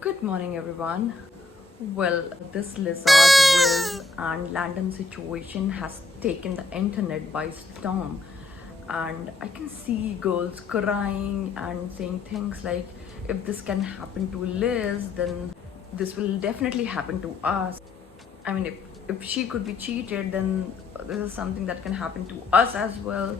Good morning, everyone. Well, this Lizard, Wiz, and Landon situation has taken the internet by storm. And I can see girls crying and saying things like, if this can happen to Liz, then this will definitely happen to us. I mean, if she could be cheated, then this is something that can happen to us as well.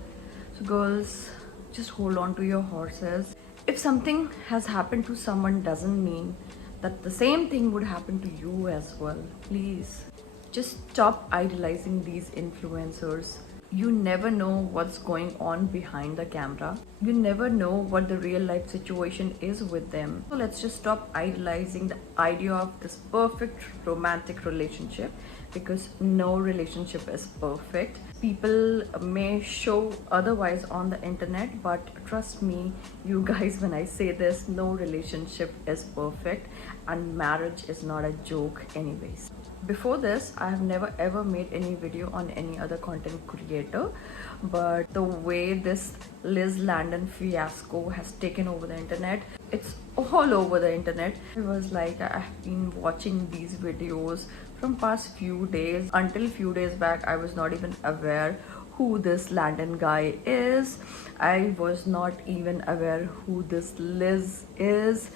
So, girls, just hold on to your horses. If something has happened to someone, doesn't mean that the same thing would happen to you as well. Please, just stop idolizing these influencers. You never know what's going on behind the camera. You never know what the real life situation is with them. So let's just stop idolizing the idea of this perfect romantic relationship, because no relationship is perfect. People may show otherwise on the internet, but trust me, you guys, when I say this, no relationship is perfect and marriage is not a joke, anyways. Before this, I have never ever made any video on any other content creator, but the way this Liz Landon fiasco has taken over the internet, it's all over the internet. It was like I've been watching these videos from past few days. Until few days back, I was not even aware who this Landon guy is. I was not even aware who this Liz is.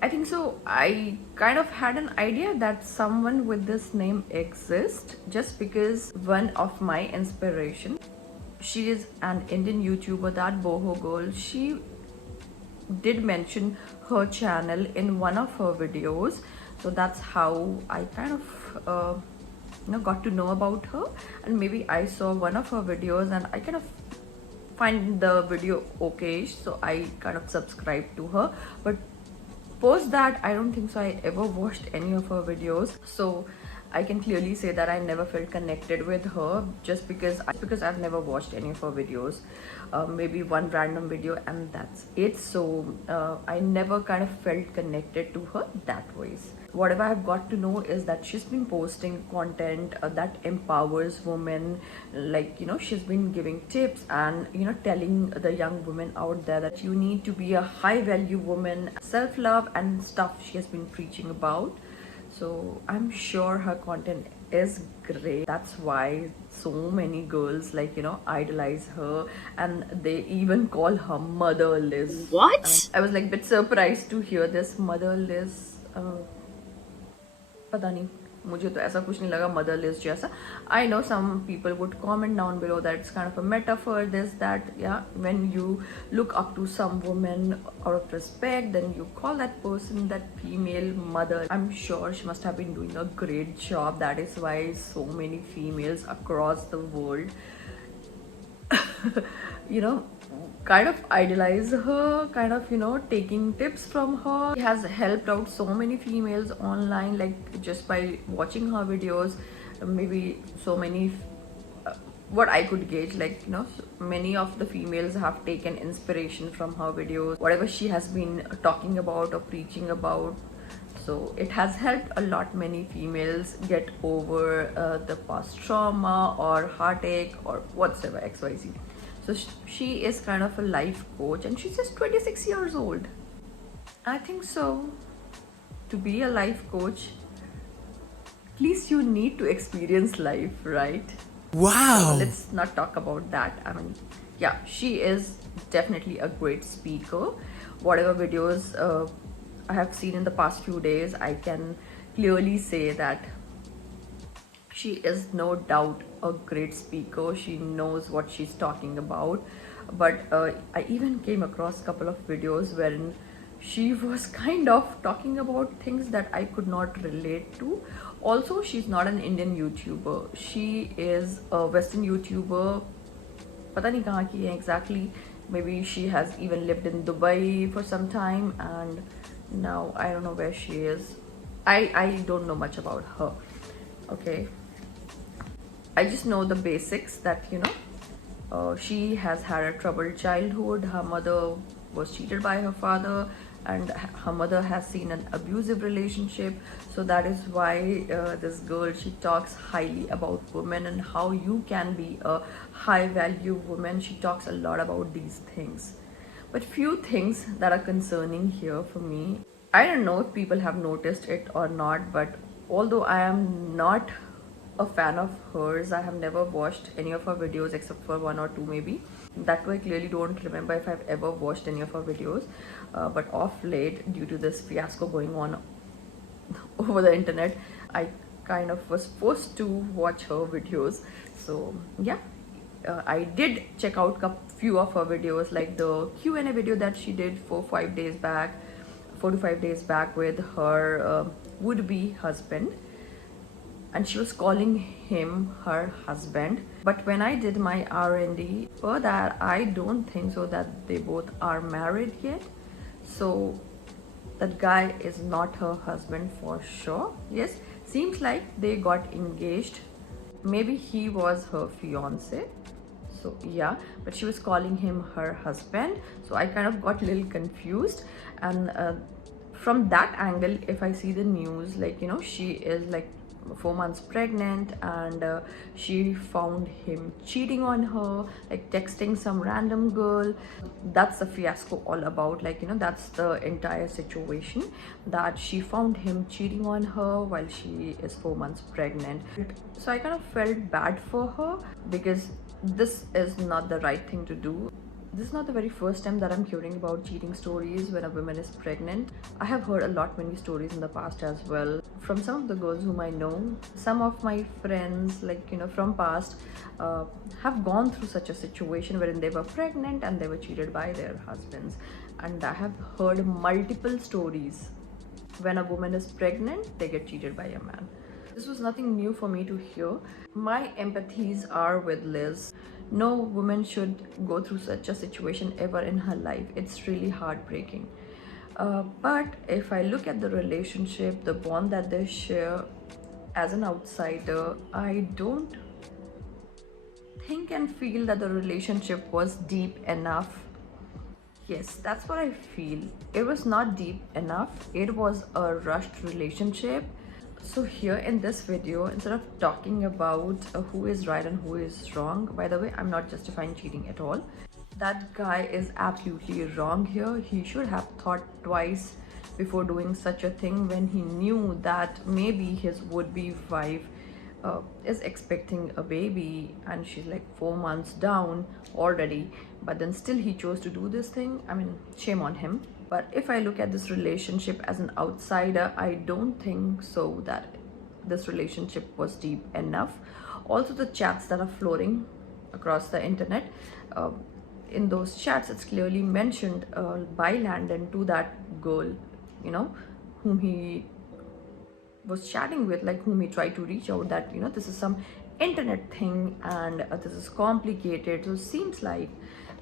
I think so. I kind of had an idea that someone with this name exists just because one of my inspiration, she is an Indian YouTuber, that boho girl. She did mention her channel in one of her videos, so that's how I kind of got to know about her. And maybe I saw one of her videos and I kind of find the video okay, so I kind of subscribed to her. But post that, I don't think so I ever watched any of her videos, so I can clearly say that I never felt connected with her just because I've never watched any of her videos. Maybe one random video and that's it. So I never kind of felt connected to her that ways. Whatever I've got to know is that she's been posting content that empowers women. Like, she's been giving tips and, telling the young women out there that you need to be a high value woman, self-love and stuff she has been preaching about. So I'm sure her content is great. That's why so many girls idolize her, and they even call her Mother Liz. What? I was like a bit surprised to hear this Mother Liz. पता नहीं, मुझे तो ऐसा कुछ नहीं लगा mother list जैसा. I know some people would comment down below that it's kind of a metaphor, this, that. Yeah, when you look up to some woman out of respect, then you call that person, that female, mother. I'm sure she must have been doing a great job. That is why so many females across the world kind of idolize her, kind of taking tips from her. She has helped out so many females online, like just by watching her videos. Maybe so many what I could gauge, many of the females have taken inspiration from her videos, whatever she has been talking about or preaching about. So it has helped a lot many females get over the past trauma or heartache or whatsoever, XYZ. So she is kind of a life coach and she's just 26 years old. I think so. To be a life coach, at least you need to experience life, right? Wow. So let's not talk about that. I mean, yeah, she is definitely a great speaker. Whatever videos I have seen in the past few days, I can clearly say that she is no doubt a great speaker. She knows what she's talking about. But I even came across a couple of videos wherein she was kind of talking about things that I could not relate to. Also, she's not an Indian YouTuber. She is a Western YouTuber. Pata nahi kahan ki hai exactly. Maybe she has even lived in Dubai for some time, and now I don't know where she is. I don't know much about her. Okay. I just know the basics that she has had a troubled childhood. Her mother was cheated by her father, and her mother has seen an abusive relationship. So that is why this girl, she talks highly about women and how you can be a high value woman. She talks a lot about these things. But few things that are concerning here for me. I don't know if people have noticed it or not, but although I am not a fan of hers, I have never watched any of her videos except for one or two maybe. That way, I clearly don't remember if I've ever watched any of her videos. But off late, due to this fiasco going on over the internet, I kind of was forced to watch her videos. So yeah, I did check out a few of her videos, like the Q&A video that she did 4 to 5 days back, 4 to 5 days back with her would-be husband, and she was calling him her husband. But when I did my R&D for that, I don't think so that they both are married yet. So that guy is not her husband for sure. Yes, seems like they got engaged. Maybe he was her fiance. So yeah, but she was calling him her husband. So I kind of got a little confused. And from that angle, if I see the news, like, you know, she is like 4 months pregnant, and she found him cheating on her, like texting some random girl. That's the fiasco all about. Like, you know, that's the entire situation, that she found him cheating on her while she is 4 months pregnant. So I kind of felt bad for her, because this is not the right thing to do. This is not the very first time that I'm hearing about cheating stories when a woman is pregnant. I have heard a lot many stories in the past as well from some of the girls whom I know. Some of my friends, like, you know, from past, have gone through such a situation wherein they were pregnant and they were cheated by their husbands. And I have heard multiple stories. When a woman is pregnant, they get cheated by a man. This was nothing new for me to hear. My empathies are with Liz. No woman should go through such a situation ever in her life. It's really heartbreaking. But if I look at the relationship, the bond that they share, as an outsider, I don't think and feel that the relationship was deep enough. Yes, that's what I feel. It was not deep enough. It was a rushed relationship. So here in this video, instead of talking about who is right and who is wrong, by the way, I'm not justifying cheating at all. That guy is absolutely wrong here. He should have thought twice before doing such a thing, when he knew that maybe his would-be wife is expecting a baby and she's like 4 months down already, but then still he chose to do this thing. I mean, shame on him. But if I look at this relationship as an outsider, I don't think so that this relationship was deep enough. Also, the chats that are floating across the internet, in those chats, it's clearly mentioned by Landon to that girl, you know, whom he was chatting with, like whom he tried to reach out, that, you know, this is some internet thing and this is complicated. So it seems like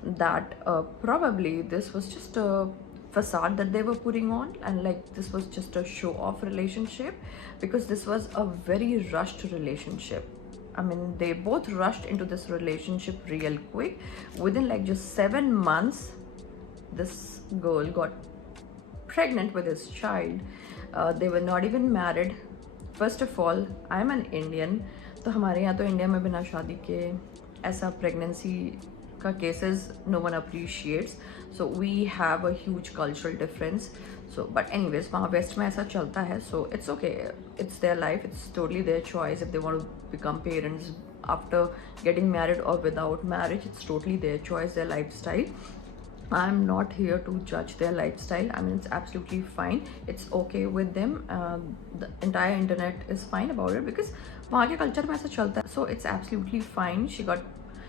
that probably this was just a facade that they were putting on, and like this was just a show off relationship, because this was a very rushed relationship. I mean, they both rushed into this relationship real quick. Within like just 7 months, this girl got pregnant with his child. They were not even married. First of all, I am an Indian, तो हमारे यहाँ तो India में बिना शादी के ऐसा pregnancy का cases no one appreciates. So we have a huge cultural difference. So but anyways, वहाँ वेस्ट में ऐसा चलता है. So it's okay. It's their life. It's totally their choice if they want to become parents after getting married or without marriage. It's totally their choice, their lifestyle. I'm not here to judge their lifestyle. I mean, it's absolutely fine. It's okay with them. The entire internet is fine about it because वहाँ के culture में ऐसा चलता है. So it's absolutely fine.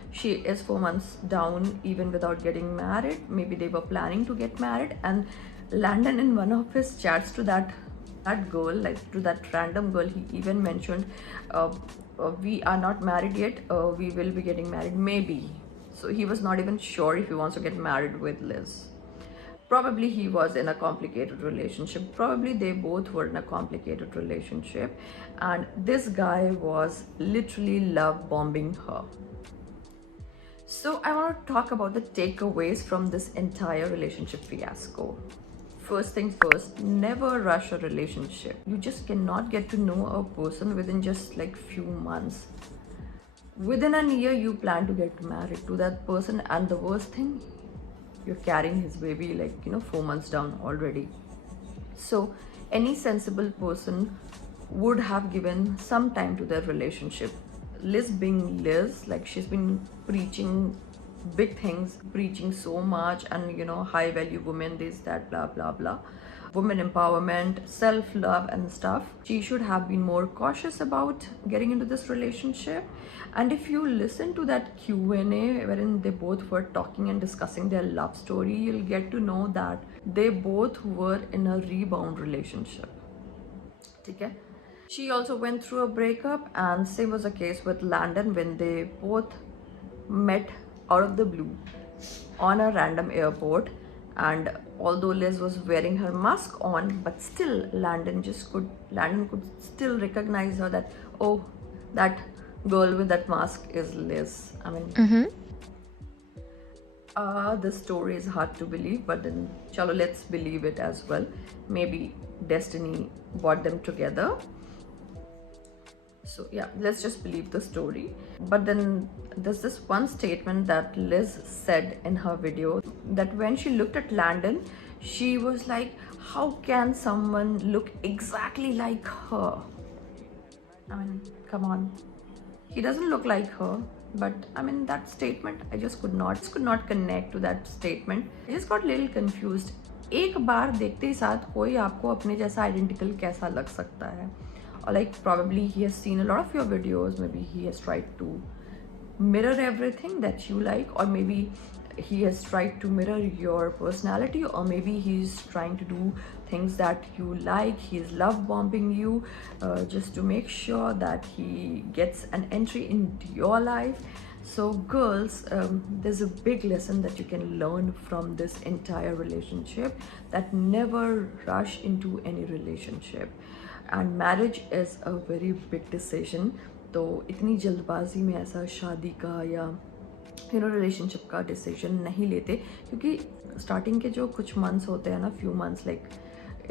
She is 4 months down even without getting married. Maybe they were planning to get married, and Landon, in one of his chats to that girl, like to that random girl, he even mentioned, we are not married yet. We will be getting married maybe. So he was not even sure if he wants to get married with Liz. Probably he was in a complicated relationship. Probably they both were in a complicated relationship. And this guy was literally love bombing her. So I want to talk about the takeaways from this entire relationship fiasco. First things first, never rush a relationship. You just cannot get to know a person within just like few months. Within a year, you plan to get married to that person, and the worst thing, you're carrying his baby like, you know, 4 months down already. So any sensible person would have given some time to their relationship. Liz being Liz, like she's been preaching big things, preaching so much, and high value women, this, that, blah blah blah, women empowerment, self love and stuff. She should have been more cautious about getting into this relationship. And if you listen to that Q&A wherein they both were talking and discussing their love story, you'll get to know that they both were in a rebound relationship. Okay? She also went through a breakup, and same was the case with Landon when they both met out of the blue on a random airport. And although Liz was wearing her mask on, but still Landon could still recognize her, that, oh, that girl with that mask is Liz. I mean, this story is hard to believe, but then chalo, let's believe it as well. Maybe destiny brought them together. So yeah, let's just believe the story. But then there's this one statement that Liz said in her video, that when she looked at Landon, she was like, how can someone look exactly like her? I mean, come on. He doesn't look like her. But I mean, that statement, I just could not connect to that statement. I just got a little confused. एक बार देखते ही साथ कोई आपको अपने जैसा identical कैसा लग सकता है? Or like probably he has seen a lot of your videos, maybe he has tried to mirror everything that you like, or maybe he has tried to mirror your personality, or maybe he's trying to do things that you like. He's love bombing you just to make sure that he gets an entry into your life. So girls, there's a big lesson that you can learn from this entire relationship, that never rush into any relationship. And marriage is a very big decision. तो इतनी जल्दबाजी में ऐसा शादी का या relationship का decision नहीं लेते, क्योंकि स्टार्टिंग के जो कुछ मंथ्स होते हैं ना, few months like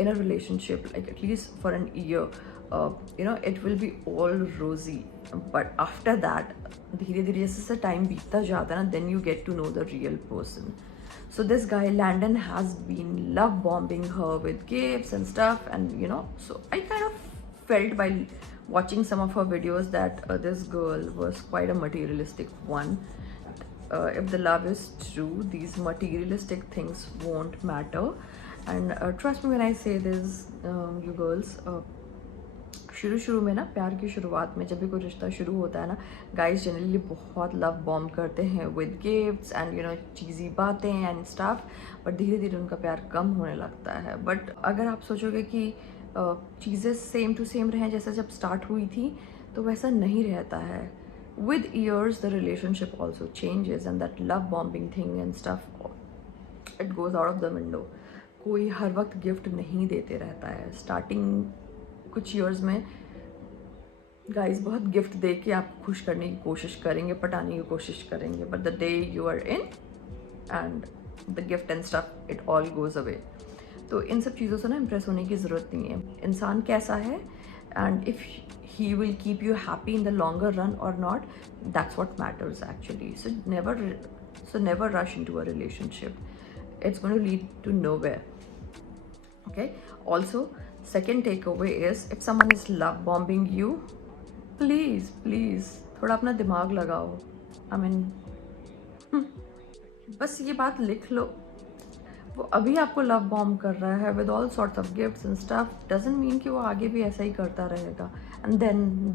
in a relationship, like at least for an year, it will be all rosy. But after that धीरे धीरे जैसे जैसे टाइम बीतता जाता है ना, then you get to know the real person. So this guy Landon has been love bombing her with gifts and stuff, and so I kind of felt by watching some of her videos that this girl was quite a materialistic one. If the love is true, these materialistic things won't matter. And trust me when I say this, you girls, शुरू में ना, प्यार की शुरुआत में जब भी कोई रिश्ता शुरू होता है ना, गाइस जनरली बहुत लव बॉम्ब करते हैं विद गिफ्ट्स एंड चीज़ी बातें एंड स्टफ. बट धीरे धीरे उनका प्यार कम होने लगता है. बट अगर आप सोचोगे कि चीज़ें सेम टू सेम रहें जैसा जब स्टार्ट हुई थी, तो वैसा नहीं रहता है. With years the relationship also changes, and that love bombing thing and stuff, it goes out of the window. कोई हर वक्त गिफ्ट नहीं देते रहता है. स्टार्टिंग कुछ ईयर्स में गाइस बहुत गिफ्ट दे के आपको खुश करने की कोशिश करेंगे, पटाने की कोशिश करेंगे, but the day you are in and the gift and stuff, it all goes away. तो इन सब चीज़ों से ना इम्प्रेस होने की ज़रूरत नहीं है. इंसान कैसा है, and if he will keep you happy in the longer run और not, that's what matters actually. So never rush into a relationship. It's going to lead to nowhere. Okay, also second takeaway is, if someone is love bombing you, please थोड़ा अपना दिमाग लगाओ. I mean, बस ये बात लिख लो, वो अभी आपको लव बॉम्ब कर रहा है with all sorts of gifts and stuff, doesn't mean कि वो आगे भी ऐसा ही करता रहेगा. And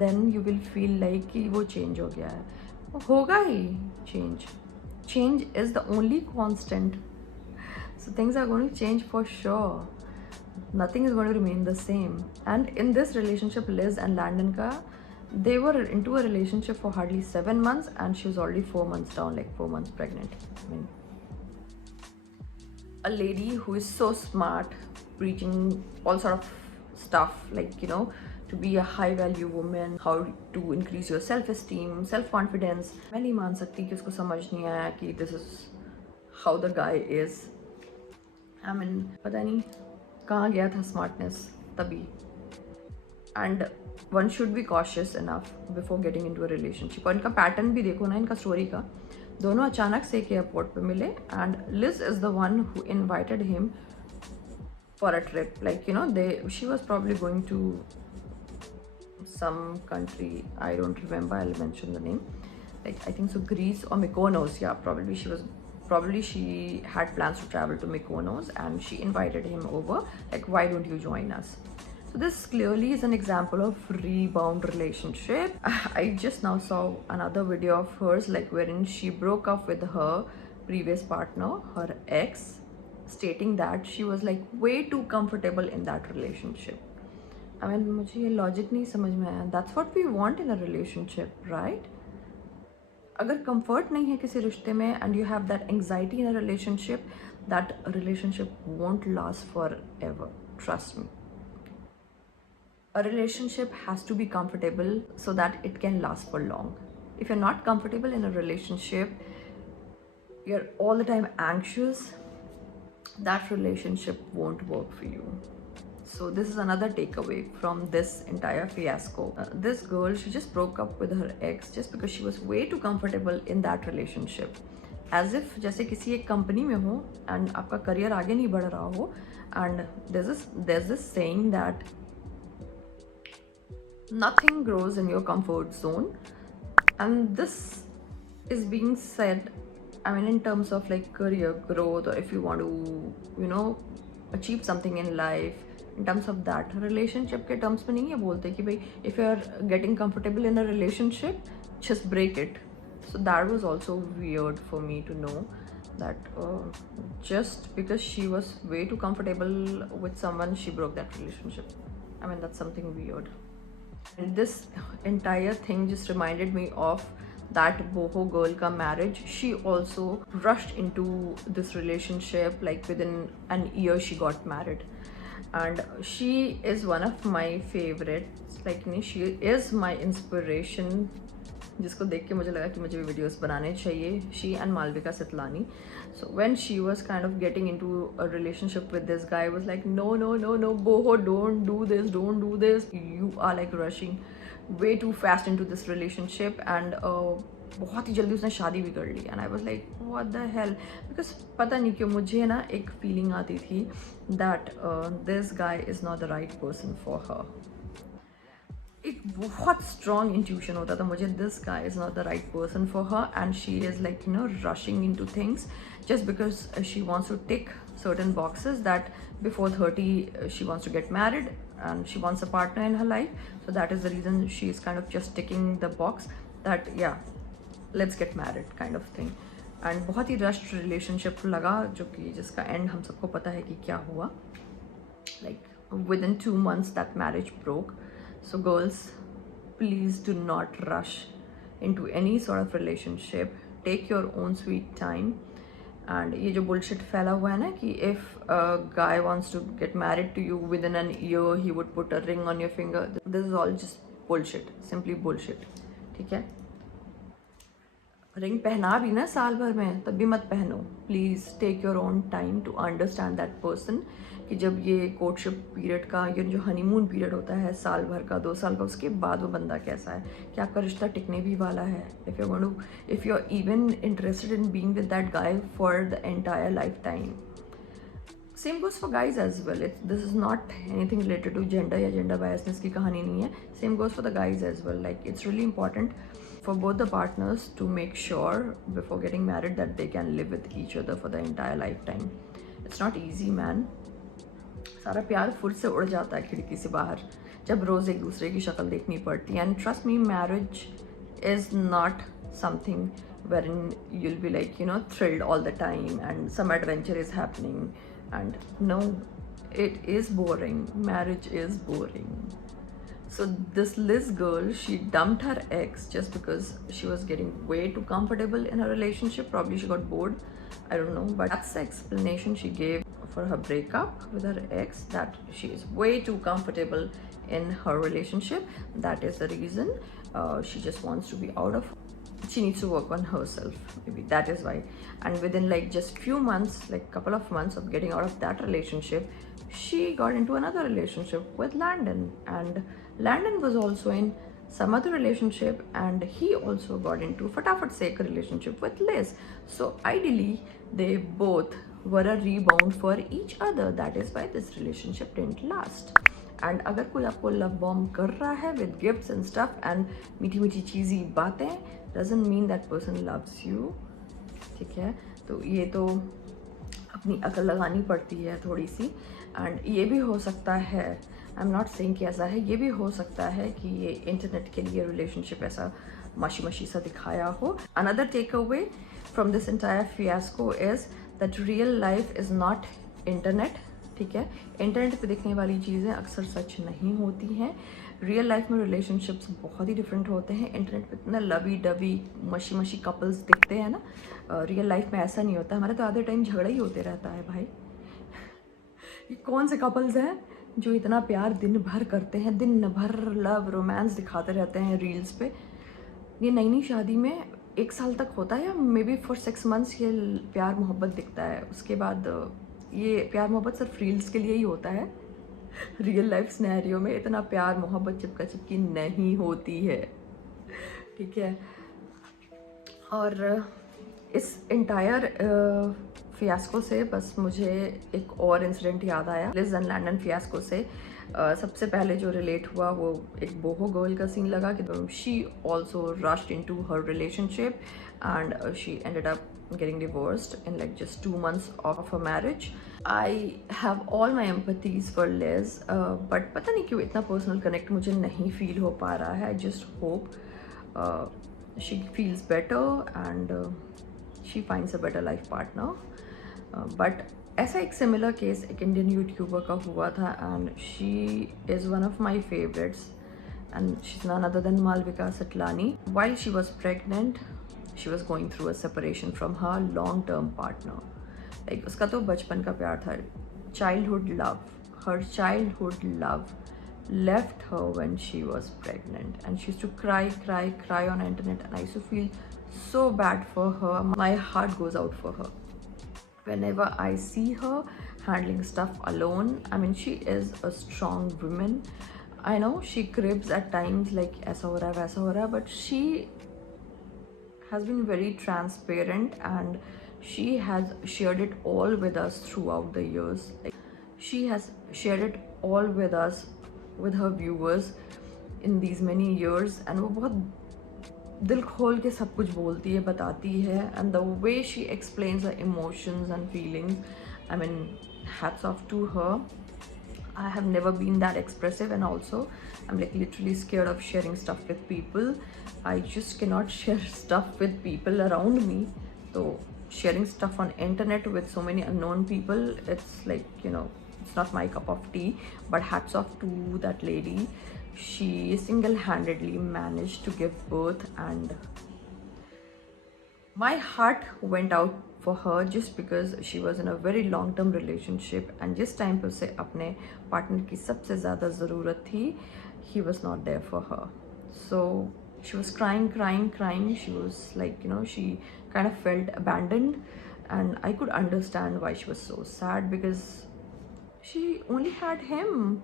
then you will feel like कि वो change हो गया है. होगा ही change is the only constant. So things are going to change for sure. Nothing is going to remain the same. And in this relationship, Liz and Landon they were into a relationship for hardly 7 months, and she was already 4 months down, like 4 months pregnant. I mean, a lady who is so smart, preaching all sort of stuff, like to be a high value woman, how to increase your self-esteem, self-confidence. मैं नहीं मान सकती कि उसको समझ नहीं आया कि this is how the guy is. I mean, पता नहीं कहाँ गया था स्मार्टनेस तभी. And one should be cautious enough before getting into a relationship. और इनका पैटर्न भी देखो ना, इनका स्टोरी का, दोनों अचानक से एक एयरपोर्ट पे मिले, and Liz is the one who invited him for a trip. Like, you know, she was probably going to some country, I don't remember, I'll mention the name, like I think so, Greece or Mykonos. Yeah, probably she had plans to travel to Mykonos, and she invited him over, like, why don't you join us? So this clearly is an example of rebound relationship. I just now saw another video of hers, like wherein she broke up with her previous partner, her ex, stating that she was like way too comfortable in that relationship. I mean, मुझे ये logic नहीं समझ में आया. That's what we want in a relationship, right? अगर comfort नहीं है किसी रिश्ते में and you have that anxiety in a relationship won't last forever. Trust me. A relationship has to be comfortable so that it can last for long. If you're not comfortable in a relationship, you're all the time anxious, that relationship won't work for you. So this is another takeaway from this entire fiasco. This girl, she just broke up with her ex just because she was way too comfortable in that relationship. As if जैसे किसी एक company में हो and आपका career आगे नहीं बढ़ रहा हो, and there's this saying that nothing grows in your comfort zone, and this is being said, I mean, in terms of like career growth, or if you want to, you know, achieve something in life. In terms of that, relationship के terms में नहीं है बोलते कि भाई if you are getting comfortable in a relationship, just break it. So that was also weird for me to know that just because she was way too comfortable with someone, she broke that relationship. I mean, that's something weird. And this entire thing just reminded me of that boho girl ka marriage. She also rushed into this relationship, like within an year she got married. And she is one of my favorites, like she is my inspiration, जिसको देख के मुझे लगा कि मुझे भी videos बनाने चाहिए. She and Malvika Sitlani. So when she was kind of getting into a relationship with this guy, I was like, no, boho, don't do this. You are like rushing way too fast into this relationship, and बहुत ही जल्दी उसने शादी भी कर ली. And I was like what the hell, because पता नहीं क्यों मुझे ना एक फीलिंग आती थी that this guy is not the right person for her. एक बहुत स्ट्रॉन्ग इंट्यूशन होता था मुझे, this guy is not the right person for her, and she is like you know rushing into things just because she wants to tick certain boxes that before 30 she wants to get married and she wants a partner in her life. So that is the reason she is kind of just ticking the box that yeah, let's get married kind of thing. And बहुत ही rushed relationship लगा, जो कि जिसका end हम सबको पता है कि क्या हुआ. Like within 2 months that marriage broke. So girls, please do not rush into any sort of relationship. Take your own sweet time. And ये जो bullshit फैला हुआ है ना कि if a guy wants to get married to you within an year he would put a ring on your finger, this is all just bullshit, simply bullshit. ठीक है, ring पहना भी ना साल भर में, तब भी मत पहनो. Please take your own time to understand that person. कि जब ये कोर्टशिप पीरियड का, ये जो हनीमून पीरियड होता है साल भर का, 2 साल का, उसके बाद वो बंदा कैसा है, क्या आपका रिश्ता टिकने भी वाला है. If you are even interested in being with that guy for the entire life time. Same goes for guys as well. This is not anything related to gender या जेंडर बायसनेस की कहानी नहीं है. Same goes for the guys as well. Like it's really important for both the partners to make sure before getting married that they can live with each other for the entire lifetime. It's not easy, man. सारा प्यार फुर से उड़ जाता है खिड़की से बाहर जब रोज़ एक दूसरे की शक्ल देखनी पड़ती है. And trust me, marriage is not something wherein you'll be like, you know, thrilled all the time and some adventure is happening. And no, it is boring. Marriage is boring. So this Liz girl, she dumped her ex just because she was getting way too comfortable in her relationship. Probably she got bored, I don't know, but that's the explanation she gave for her breakup with her ex, that she is way too comfortable in her relationship. That is the reason. She just wants to be out of, she needs to work on herself, maybe that is why. And within like just few months, like couple of months of getting out of that relationship, she got into another relationship with Landon, and Landon was also in some other relationship, and he also got into Fatafat Sek relationship with Liz. So ideally they both were a rebound for each other. That is why this relationship didn't last. And अगर कोई आपको love bomb कर रहा है with gifts and stuff and मीठी मीठी चीज़ी बातें, doesn't mean that person loves you, ठीक है। तो ये तो अपनी अकल लगानी पड़ती है थोड़ी सी। एंड ये भी हो सकता है, आई एम नॉट सेइंग कि ऐसा है, ये भी हो सकता है कि ये इंटरनेट के लिए रिलेशनशिप ऐसा मशी मशी सा दिखाया हो। Another take away from this entire fiasco is that real life is not internet, ठीक है। इंटरनेट पे दिखने वाली चीज़ें अक्सर सच नहीं होती हैं। रियल लाइफ में रिलेशनशिप्स बहुत ही डिफरेंट होते हैं। इंटरनेट पे इतना लवी डवी मशी मशी कपल्स दिखते हैं ना, रियल लाइफ में ऐसा नहीं होता। हमारे तो आधे टाइम झगड़ा ही होते रहता है भाई। ये कौन से कपल्स हैं जो इतना प्यार दिन भर करते हैं, दिन भर लव रोमांस दिखाते रहते हैं रील्स पे। ये नई नई शादी में 1 साल तक होता है या मे बी फॉर 6 months ये प्यार मोहब्बत दिखता है। उसके बाद ये प्यार मोहब्बत सिर्फ रील्स के लिए ही होता है। रियल लाइफ सिनेरियो में इतना प्यार मोहब्बत चिपका चिपकी नहीं होती है, ठीक है। और इस इंटायर फियास्को से बस मुझे एक और इंसिडेंट याद आया, लिज एंड लैंडन फियास्को से। सबसे पहले जो रिलेट हुआ वो एक बोहो गर्ल का सीन लगा कि she also rushed into her relationship and she ended up getting divorced in like just 2 months of her marriage. I have all my empathies for Liz, but पता नहीं क्यों इतना personal connect मुझे नहीं feel हो पा रहा है। I just hope she feels better and she finds a better life partner. But ऐसा एक similar case एक Indian YouTuber का हुआ था and she is one of my favorites and she's none other than Malvika Satlani. While she was pregnant, she was going through a separation from her long-term partner. Like उसका तो बचपन का प्यार था, childhood love. Her childhood love left her when she was pregnant, and she used to cry on internet, and I used to feel so bad for her. My heart goes out for her whenever I see her handling stuff alone. I mean, she is a strong woman. I know she cribs at times like ऐसा हो रहा है वैसा हो रहा है, but she has been very transparent and she has shared it all with us throughout the years. Like, she has shared it all with us, with her viewers in these many years, and वो बहुत दिल खोल के सब कुछ बोलती है, बताती है, and the way she explains her emotions and feelings, I mean, hats off to her. I have never been that expressive, and also I'm like literally scared of sharing stuff with people. I just cannot share stuff with people around me. So sharing stuff on internet with so many unknown people, it's like, you know, it's not my cup of tea. But hats off to that lady. She single-handedly managed to give birth, and my heart went out for her just because she was in a very long term relationship, and जिस time पे उसे अपने partner की सबसे ज़्यादा ज़रूरत थी, he was not there for her. So she was crying. She was like, you know, she kind of felt abandoned, and I could understand why she was so sad because she only had him.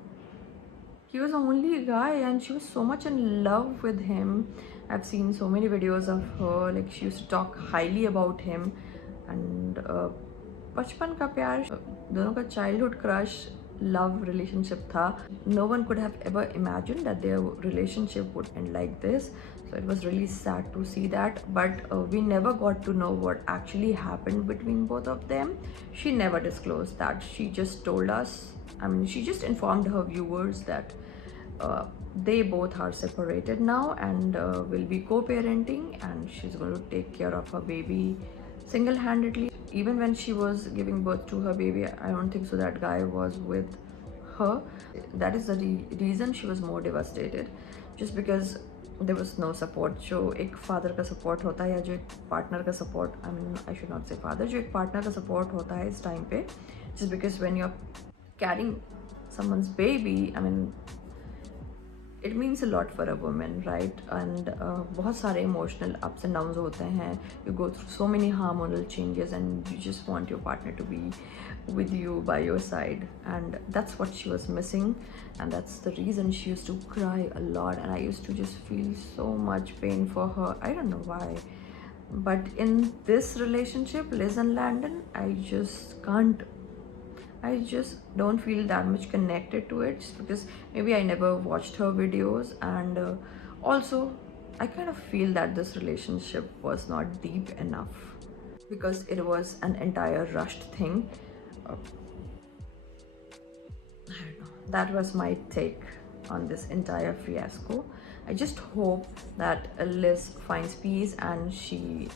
He was the only guy and she was so much in love with him. I've seen so many videos of her, like she used to talk highly about him. And बचपन का प्यार, दोनों का childhood crush love relationship था. No one could have ever imagined that their relationship would end like this. So it was really sad to see that, but we never got to know what actually happened between both of them. She never disclosed that. She just told us, I mean, she just informed her viewers that they both are separated now and will be co-parenting, and she's going to take care of her baby single-handedly. Even when she was giving birth to her baby, I don't think so that guy was with her. That is the reason she was more devastated, just because there was no support. जो एक father का support होता है या जो एक partner का support, I mean, I should not say father, जो एक partner का support होता है इस time पे, just because when you're carrying someone's baby, I mean, it means a lot for a woman, right? And बहुत सारे emotional ups and downs होते हैं. You go through so many hormonal changes and you just want your partner to be with you by your side, and that's what she was missing, and that's the reason she used to cry a lot, and I used to just feel so much pain for her. I don't know why. But in this relationship, Liz and Landon, I just can't, I just don't feel that much connected to it, just because maybe I never watched her videos, and also I kind of feel that this relationship was not deep enough because it was an entire rushed thing. Uh, I don't know. That was my take on this entire fiasco. I just hope that Liz finds peace and she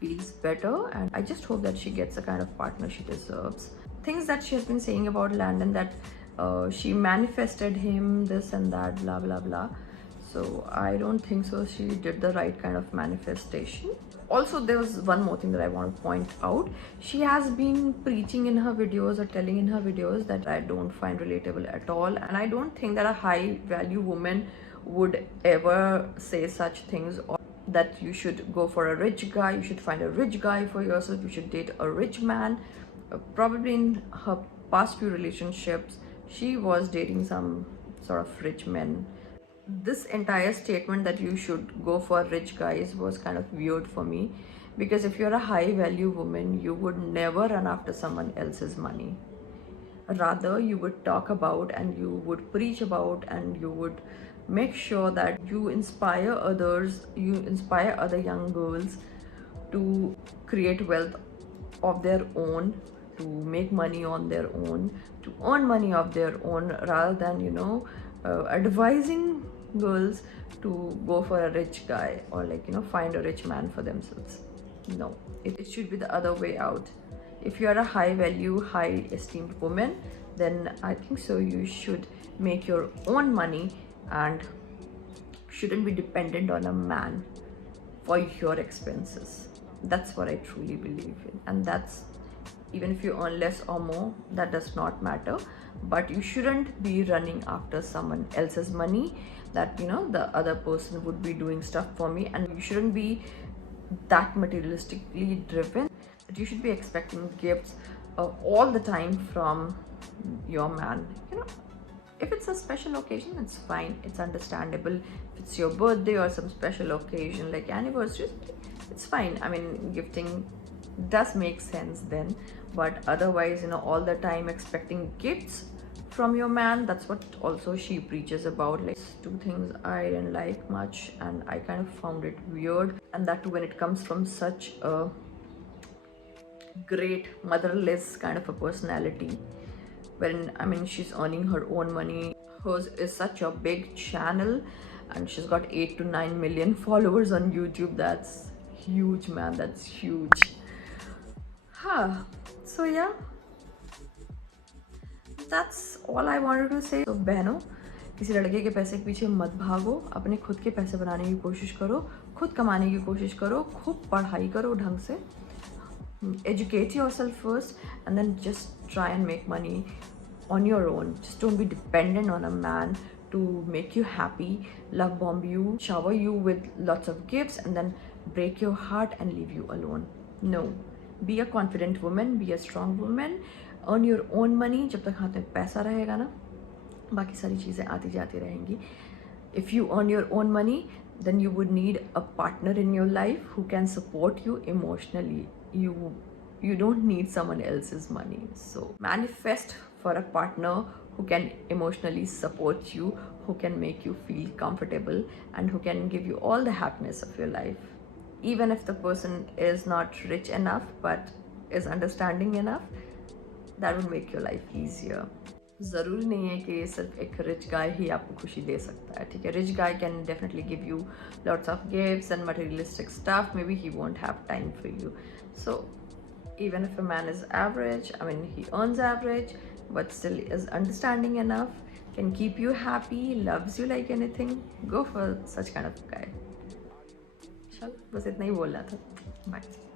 feels better, and I just hope that she gets the kind of partner she deserves. Things that she has been saying about Landon, that she manifested him, this and that, blah blah blah. So I don't think so she did the right kind of manifestation. Also, there was one more thing that I want to point out. She has been preaching in her videos or telling in her videos that I don't find relatable at all, and I don't think that a high value woman would ever say such things, or that you should go for a rich guy, you should find a rich guy for yourself, you should date a rich man. Probably in her past few relationships, she was dating some sort of rich men. This entire statement that you should go for rich guys was kind of weird for me, because if you're a high value woman, you would never run after someone else's money. Rather, you would talk about, and you would preach about, and you would make sure that you inspire others, you inspire other young girls to create wealth of their own, to make money on their own, to earn money of their own, rather than, advising girls to go for a rich guy, or find a rich man for themselves. No, it should be the other way out. If you are a high value, high esteemed woman, then I think so you should make your own money and shouldn't be dependent on a man for your expenses. That's what I truly believe in, and that's, even if you earn less or more, that does not matter. But you shouldn't be running after someone else's money, that the other person would be doing stuff for me, and you shouldn't be that materialistically driven that you should be expecting gifts all the time from your man. If it's a special occasion, it's fine, it's understandable. If it's your birthday or some special occasion like anniversary, it's fine. I mean, gifting does make sense then. But otherwise, all the time expecting gifts from your man, that's what also she preaches about. Like, two things I didn't like much, and I kind of found it weird, and that too when it comes from such a great motherless kind of a personality. When, I mean, she's earning her own money, hers is such a big channel, and she's got 8 to 9 million followers on YouTube. That's huge, man, that's huge. So yeah, that's all I wanted to say. So बहनों, किसी लड़के के पैसे के पीछे मत भागो, अपने खुद के पैसे बनाने की कोशिश करो, खुद कमाने की कोशिश करो, खूब पढ़ाई करो ढंग से, educate yourself first, and then just try and make money on your own. Just don't be dependent on a man to make you happy, love bomb you, shower you with lots of gifts, and then break your heart and leave you alone. No, be a confident woman, be a strong woman, earn your own money. जब तक हाथ में पैसा रहेगा ना, बाकी सारी चीज़ें आती जाती रहेंगी. If you earn your own money, then you would need a partner in your life who can support you emotionally. You don't need someone else's money. So manifest for a partner who can emotionally support you, who can make you feel comfortable, and who can give you all the happiness of your life. Even if the person is not rich enough but is understanding enough, that would make your life easier. ज़रूरी नहीं है कि सिर्फ एक rich गाय ही आपको खुशी दे सकता है, ठीक है? Rich guy can definitely give you lots of gifts and materialistic stuff. May be he won't have time for you. So even if a man is average, I mean, he earns average but still is understanding enough, can keep you happy, loves you like anything, go for such kind of guy. चल, बस इतना ही बोलना था. Bye.